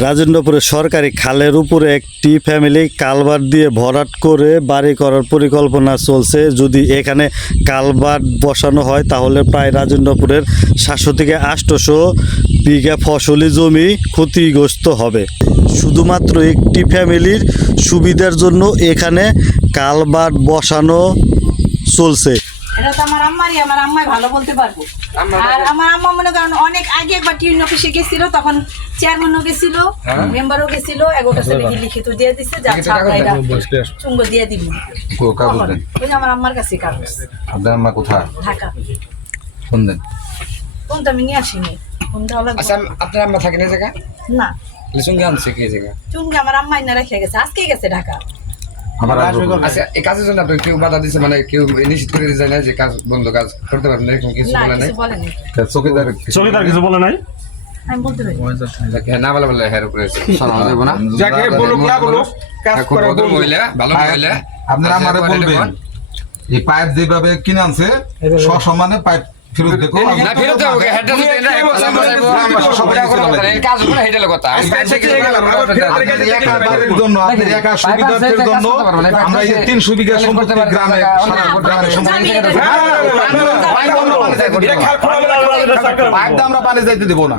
রাজেন্দ্রপুরের সরকারি খালের উপরে একটি ফ্যামিলি কালভার্ট দিয়ে ভরাট করে বাড়ি করার পরিকল্পনা চলছে। যদি এখানে কালভার্ট বসানো হয়, তাহলে প্রায় রাজেন্দ্রপুরের সাতশো থেকে আটশোশো বিঘা ফসলি জমি ক্ষতিগ্রস্ত হবে। শুধুমাত্র একটি ফ্যামিলির সুবিধার জন্য এখানে কালভার্ট বসানো চলছে। আম্মারই আমার আম্মাই ভালো বলতে পারব। আর আমার আম্মা মনে করেন অনেক আগে একবার টিউন অফিসে গেছিল তখন চেয়ারম্যানও গেছিল মেম্বারও গেছিল এগারোটা ছেলে কি লিখিত দিয়ে দিচ্ছে যা ছাপটা চুঙ্গ দিয়ে দিবি। ওই আমার আম্মার কাছে কাগজ। আপনার মা কোথায়? ঢাকা। ফোন দেন? কোন তো আমি নিয়ে আসিনি কোন দেওয়া লাগবে আচ্ছা আপনার আম্মা থাকে না জায়গা না। লিসুঙ্গে আনছে কি জায়গা চুঙ্গে আমার আম্মা এনে রেখে গেছে আজকেই গেছে ঢাকা আমার আগ্রহ আচ্ছা এই কাজের জন্য আপনি কেউ বাধা দিচ্ছে মানে কেউ নিশ্চিত করে দিচ্ছে না যে কাজ বন্ধ কাজ করতে পারবেন এরকম কিছু বলে নাই? চকিদার চকিদার কিছু বলে নাই? আমি বলতে পারি। না বলে বলে হ্যার উপরে শোনা যাবে না? যাকে বলুক না বলুক কাজ করে মহিলা ভালো মহিলা আপনারা আচ্ছা, আমারে বলবেন। এই পাইপ যেভাবে কিনে আনছে সসম্মানে পাইপ ফেরত দেখো না ফেরত দেবো হেডটা যদি এটা এক কথা বলাইবো, এটা কথা নেই, এই কাজ উপরে হেডের কথা আমি আজকে ব্যাংকে গেলাম, আবার ফের আরেকটা চেয়ে গেলাম। একাধারের জন্য আপনার একা সুবিধার্থের জন্য আমরা এই তিনশো বিঘা সম্পত্তি গ্রামে সারা গ্রামে সম্পত্তি এটা খেয়াল করে আমাদের পাইপ দিয়ে আমরা পানি যাইতে দেবো না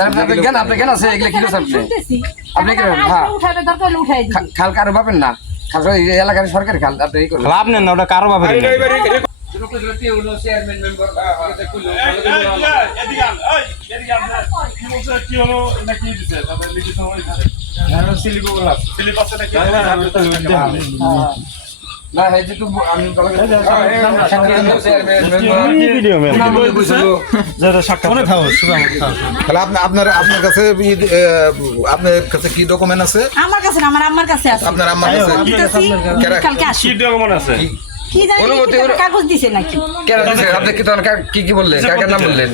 তারপরে আপনি জ্ঞান আছে, এগুলো কি করছেন আপনি? আপনি হ্যাঁ। উঠাবে দরকার হলে উঠাই দিই খা- খাল কারও পাবেন না খাল এলাকার সরকারি খাল আপনি এই করবেন লাভ নেন না ওটা কারও এবার- এবার- না এই যে তো আমি বলা গেছে ভিডিও মেন যেটা সাক্ষাৎ তাহলে আপনি আপনার আপনার কাছে আপনার কাছে কি ডকুমেন্ট আছে আমার কাছে না আমার আম্মার কাছে আছে আপনার আম্মার কাছে কালকে আসি কি ডকুমেন্ট আছে কি জানি অনুমতি লিখিত ওর- কাগজ দিছে নাকি কেন দিছে আপনি কি তখন কি কি বললেন কার কার নাম বললেন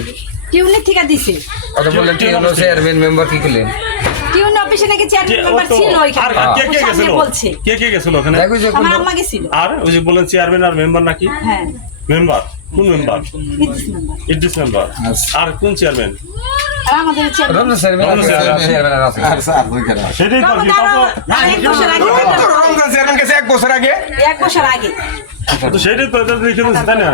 টিউনের থেকে দিছে কথা বললেন কি হলো চেয়ারম্যান মেম্বার কি করলেন অফিসে নাকি চেয়ারম্যান মেম্বার ছিল ওইখানে। আর কে কে গেছিল? বলছে। কে কে গেছিল ওখানে? আমার আম্মা গেছিল। আর ওই যে বলেন চেয়ারম্যান আর মেম্বার নাকি? হ্যাঁ। মেম্বার কোন মেম্বার বিদ্যুৎ মেম্বার ইডিস মেম্বার আর কোন চেয়ারম্যান ওইখানে সেটাই তো এক বছর আগে এক বছর আগে? সেটাই এটা লিখে দিচ্ছে তাই না?